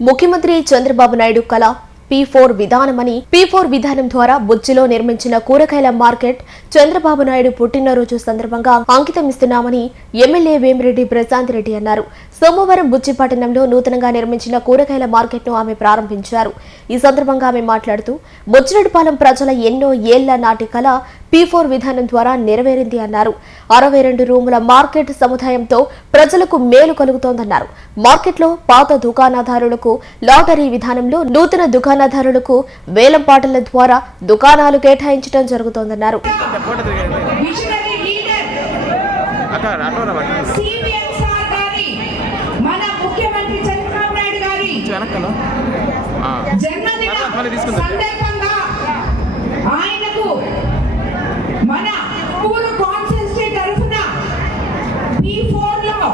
ముఖ్యమంత్రి చంద్రబాబు నాయుడు కళ P4 విధానమని P4 విధానం ద్వారా బుచ్చిలో నిర్మించిన కూరగాయల మార్కెట్ చంద్రబాబు నాయుడు పుట్టినరోజు సందర్భంగా అంకితం ఇస్తున్నామని ఎమ్మెల్యే వేమిరెడ్డి ప్రశాంత్ రెడ్డి అన్నారు. సోమవారం బుచ్చి పట్టణంలో నూతనంగా నిర్మించిన కూరగాయల మార్కెట్ ను ఆమె ప్రారంభించారు. ఈ సందర్భంగా ఆమె మాట్లాడుతూ బుచ్చిరెడ్డిపాలెం ప్రజల ఎన్నో ఏళ్ల నాటి కళ P4 విధానం ద్వారా నెరవేరింది అన్నారు. 62 రూముల మార్కెట్ సముదాయంతో ప్రజలకు మేలు కలుగుతోందన్నారు. మార్కెట్లో పాత దుకాణదారులకు లాటరీ విధానంలో నూతన దుకాణదారులకు వేలం పాటల ద్వారా దుకాణాలు కేటాయించడం జరుగుతోందన్నారు. మన పూర్వ కాన్స్టిట్యూన్సీ తరఫున P4 లో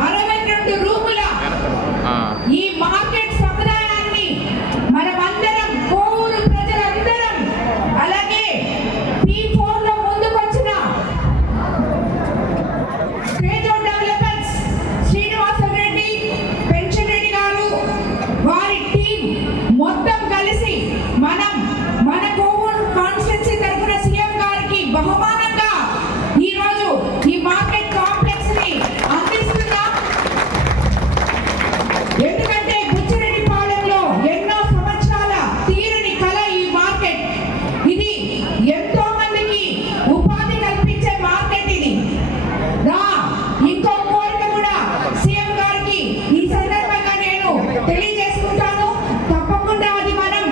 62 రూముల ఈ మార్కెట్ సముదాయాన్ని మనమందరం కోవూరు ప్రజలందరం అలాగే P4 లో ముందుకొచ్చిన stage of developments Srinivasan Reddy పెన్షన్ రెడ్డి గారు వారి టీం మొత్తం కలిసి మనం మన కోవూరు కాన్స్టిట్యూన్సీ తరఫున సీఎం గారికి బహుమానంగా ఈ రోజు ఈ మార్కెట్ కాంప్లెక్స్ ని అందిస్తున్నాం. ఎందుకంటే బుచ్చిరెడ్డిపాలెంలో ఎన్నో సంవత్సరాల తీరని కళ ఈ మార్కెట్. ఇది ఎంతో మందికి ఉపాధి కల్పించే మార్కెట్. ఇది ఇంకో కోరిక కూడా సీఎం గారికి ఈ సందర్భంగా నేను తెలియజేసుకుంటాను. తప్పకుండా అది మనం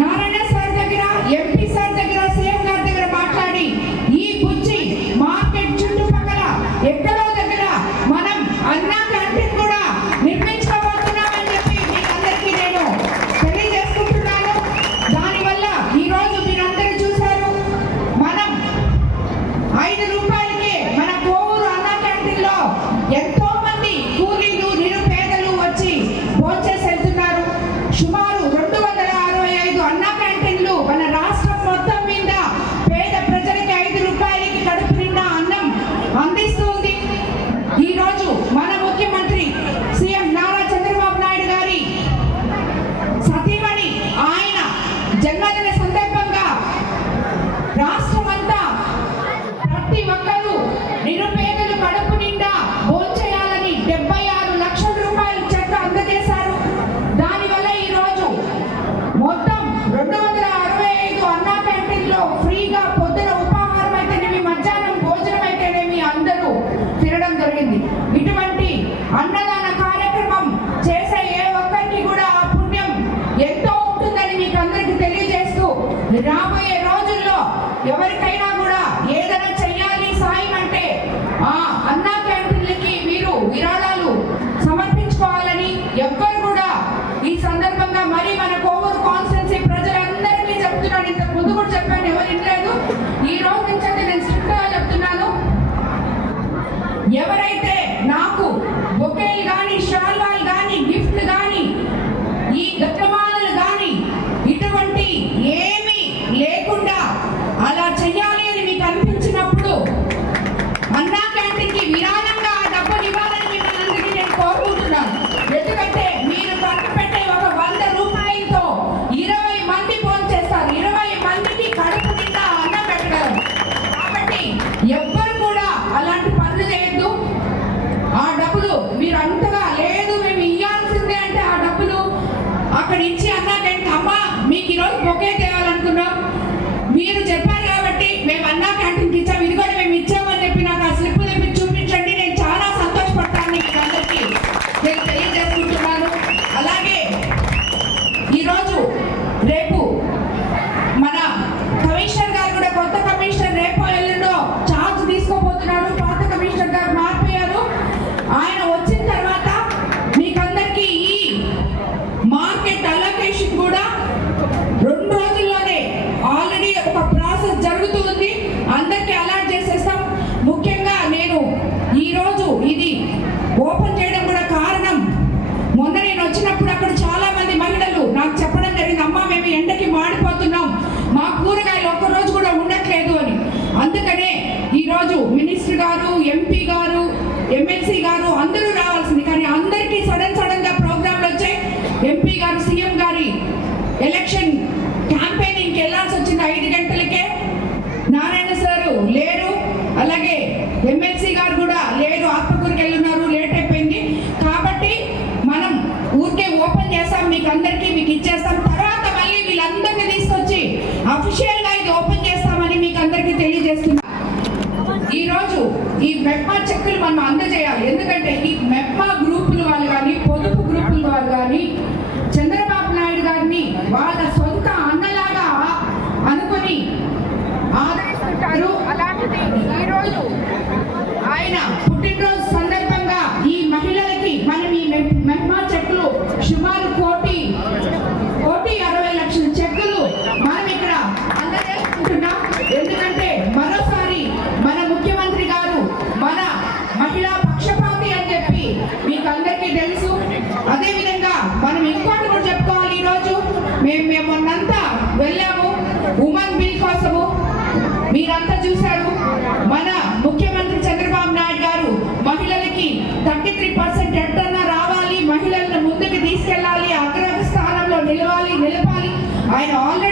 నారాయణ సార్ దగ్గర ఎంపీ సార్ దగ్గర సీఎం గారి దగ్గర మాట్లాడి ఈ బుచ్చి మార్కెట్ చుట్టుపక్కల ఎక్కడో దగ్గర మనం అన్నా క్యాంటీన్ కూడా నిర్మించుకోబోతున్నామని చెప్పి మీకు అందరికీ నేను తెలియజేసుకుంటున్నాను. దానివల్ల ఈ రోజు మీరందరూ చూశారు, మనం 5 రూపాయలకే మన కోవూరు అన్నా క్యాంటీన్ లో ఎంతో మంది కూలీలు నిరుపేదలు వచ్చి భోంచేసి వెళ్తున్నారు. సుమారు 265 అన్నా క్యాంటీన్లు మన రాష్ట్రం మొత్తం మీద పేద ప్రజలకి 5 రూపాయలకి కడుపు నిండా అన్నం అందిస్తుంది. ఈ రోజు మన ముఖ్యమంత్రి సీఎం నారా చంద్రబాబు నాయుడు గారి సతీమణి ఆయన జన్మదిన సందర్భంగా రాష్ట్రం అంతా ప్రతి ఒక్కరూ నిరుపేదలు కడుపు నిండా భోంచేయాలని 76 లక్షల రూపాయలు చెక్ అందజేశారు. దానివల్ల ఈ రోజు మొత్తం 265 అన్నా క్యాంటీన్లో ఫ్రీగా పొద్దున ఉపాహారం అయితేనేమి మధ్యాహ్నం భోజనం అయితేనేమి అందరూ తినడం జరిగింది. ఇటువంటి అన్నదాన కార్యక్రమం చేసే ఏ ఒక్కరికి కూడా ఆ పుణ్యం ఎంతో ఉంటుందని మీకు అందరికీ తెలియజేస్తూ రాబోయే రోజుల్లో ఎవరికైనా కూడా ఏదైనా చెయ్యాలి సాయం అంటే ఆ అన్నా క్యాంటీన్లకి మీరు విరాళాలు సమర్పించుకోవాలని ఎవ్వరు కూడా ఈ సందర్భంగా మరి మన కోవూరు కాన్స్టిట్యూన్సీ ప్రజలందరికీ చెప్తున్నాను. ఇంతకు ముందు కూడా చెప్పాను, ఎవరు వినలేదు. ఈ రోజు నుంచి నేను స్ట్రిక్ట్ గా చెప్తున్నాను. ఎవరైతే నాకు బొకేలు కానీ షాల్వాలు కానీ గిఫ్ట్లు కానీ ఈ గతమానలు కానీ ఇటువంటి ఏమీ లేకుండా అలా చెయ్యాలి అని మీకు అనిపించినప్పుడు అన్నా క్యాంటీన్కి విరాళంగా ఆ డబ్బులు ఇవ్వాలని మిమ్మల్ని నేను కోరుకుంటున్నాను. ఎందుకంటే మీరు ఖర్చు పెట్టే ఒక 100 రూపాయలతో 20 మంది భోంచేస్తారు, 20 మందికి కడుపు నిండా అన్నం పెట్టగలరు. కాబట్టి ఎవ్వరు కూడా అలాంటి పనులు చేయొద్దు. ఆ డబ్బులు మీరు అంతగా లేదు మేము ఇవ్వాల్సిందే అంటే ఆ డబ్బులు అక్కడ ఇచ్చి అన్నా క్యాంటీన్ అమ్మ మీకు ఈరోజు బొకే తేవాలనుకున్నాం, మీరు చెప్పారు కాబట్టి మేము అన్నా క్యాంటీన్కి ఇచ్చాం, ఇది కూడా మేము ఇచ్చామని చెప్పి నాకు ఆ స్లిప్ తెప్పి చూపించండి. నేను చాలా సంతోషపడతాను. మీకు అందరికీ నేను తెలియజేసుకుంటున్నాను. అలాగే ఈరోజు రేపు మన కమిషనర్ గారు కూడా కొత్త కమిషనర్ రేపు ఎల్లుండో ఛార్జ్ తీసుకోబోతున్నాడు. పాత కమిషనర్ గారు మారిపోయారు. ఆయన వచ్చిన తర్వాత మీకందరికీ ఈ మార్కెట్ అలొకేషన్ కూడా 2 రోజుల్లోనే ఆల్రెడీ ఒక ప్రాసెస్ జరుగుతుంది. అందరికీ అలాట్ చేసేస్తాం. ముఖ్యంగా నేను ఈరోజు ఇది ఓపెన్ చేయడం కూడా కారణం, మొన్న నేను వచ్చినప్పుడు అక్కడ చాలా మంది మహిళలు నాకు చెప్పడం జరిగింది, అమ్మ మేము ఎండకి మాడిపోతున్నాం, మా కూరగాయలు ఒక్కరోజు కూడా ఉండట్లేదు అని. అందుకనే ఈరోజు మినిస్టర్ గారు, ఎంపీ గారు, ఎమ్మెల్సీ గారు అందరూ రావాల్సింది. కానీ అందరికీ సడన్ గా ఎంపీ గారు సీఎం గారి ఎలక్షన్ క్యాంపెయినింగ్కి వెళ్ళాల్సి వచ్చింది 5 గంటలకే. నారాయణ సారు లేరు, అలాగే ఎమ్మెల్సీ గారు కూడా లేరు, ఆత్మకూరుకి వెళ్ళున్నారు, లేట్ అయిపోయింది. కాబట్టి మనం ఊరికే ఓపెన్ చేస్తాం, మీకు అందరికీ మీకు ఇచ్చేస్తాం. తర్వాత మళ్ళీ వీళ్ళందరినీ తీసుకొచ్చి అఫీషియల్గా ఇది ఓపెన్ చేస్తామని మీకు అందరికీ తెలియజేస్తున్నా. ఈరోజు ఈ మెప్మా చెక్కులు మనం అందజేయాలి. ఎందుకంటే ఈ మెప్మా గ్రూపుల వాళ్ళు కానీ, పొదుపు గ్రూపుల వాళ్ళు కానీ చంద్రబాబు నాయుడు గారిని వాళ్ళ సొంత అన్నలాగా అనుకొని ఆదరిస్తుంటారు. అలాంటిది ఈరోజు ఆయన పుట్టినరోజు సందర్భంగా ఈ మహిళలకి మనం ఈ మెప్మా చెక్కులు సుమారు 1,60,00,000 చెక్కులు మనం ఇక్కడ అందజేసుకుంటున్నాం. ఎందుకంటే మరోసారి మన ముఖ్యమంత్రి గారు మన మహిళా పక్షపాతి అని చెప్పి మీకు అందరికీ తెలుసు. అదేవిధంగా మనం ఇంకోటి కూడా చెప్పుకోవాలి. ఈరోజు మేము మొన్నంతా వెళ్ళాము ఉమెన్ బిల్ కోసము, మీరంతా చూశారు. మన ముఖ్యమంత్రి చంద్రబాబు నాయుడు గారు మహిళలకి 33% ఎట్టన్నా రావాలి, మహిళలను ముందుకు తీసుకెళ్ళాలి, అగ్రస్థానంలో నిలపాలి. ఆయన ఆల్రెడీ